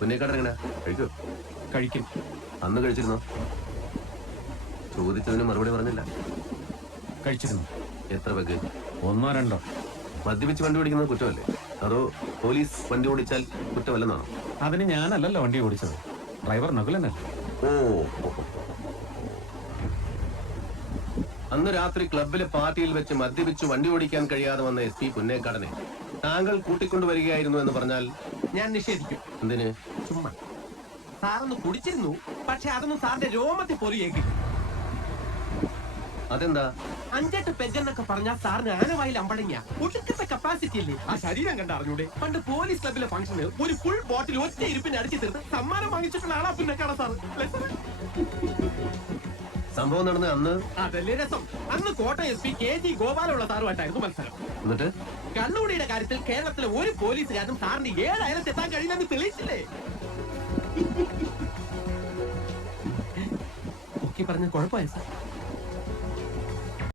പുന്നേക്കാട് എങ്ങനെ കഴിക്കോ? കഴിക്കും. അന്ന് കഴിച്ചിരുന്നോ? ചോദിച്ചതിന് മറുപടി പറഞ്ഞില്ല. കഴിച്ചിരുന്നു. എത്ര പേക്ക്? 1 2 മദ്യപിച്ച് വണ്ടി ഓടിക്കുന്നത് കുറ്റമല്ലേ? അതോ പോലീസ് വണ്ടി ഓടിച്ചാൽ കുറ്റമല്ലെന്നാണോ? അതിന് ഞാനല്ലല്ലോ വണ്ടി ഓടിച്ചത്, ഡ്രൈവർ നകുലനല്ലേ. ഓ, അന്ന് രാത്രി ക്ലബിലെ പാർട്ടിയിൽ വെച്ച് മദ്യപിച്ച് വണ്ടി ഓടിക്കാൻ കഴിയാതെ വന്ന SP പുന്നേക്കാടനെ താങ്കൾ കൂട്ടിക്കൊണ്ടുവരികയായിരുന്നു എന്ന് പറഞ്ഞാൽ ഞാൻ നിഷേധിക്കും. എന്തിന്? ചുമ്മാ. സാറൊന്ന് കുടിച്ചിരുന്നു, പക്ഷെ അതൊന്നും സാറിന്റെ രോമത്തിൽ പോലും ഏക്കില്ല. അതെന്താ? 5-8 പെഗ്ഗെന്നൊക്കെ പറഞ്ഞാൽ സാറിന് ആനവായിൽ അമ്പടങ്ങിയ ഒടുക്കത്തെ കപ്പാസിറ്റി അല്ലേ? ആ ശരീരം കണ്ട അറിഞ്ഞൂടെ? പണ്ട് പോലീസ് ക്ലബിലെ ഫംഗ്ഷന് ഒരു ഫുൾ ബോട്ടിൽ ഒറ്റ ഇരുപ്പിന് അടിച്ചു തീർത്ത് സമ്മാനം വാങ്ങിച്ചിട്ടുള്ള ആളാ പുന്നേക്കാട സാർ. സംഭവം നടന്ന അന്ന് അതല്ലേ രസം. അന്ന് കോട്ടയം SP KG ഗോപാലുള്ള സാറുമായിട്ടായിരുന്നു മത്സരം. എന്നിട്ട് കണ്ണുകൂടിയുടെ കാര്യത്തിൽ കേരളത്തിലെ ഒരു പോലീസുകാരനും സാറിന് 7 അയലത്തെത്താൻ കഴിയില്ലെന്ന് തെളിയിച്ചില്ലേ? ഒക്കെ പറഞ്ഞ കുഴപ്പമായി സാർ.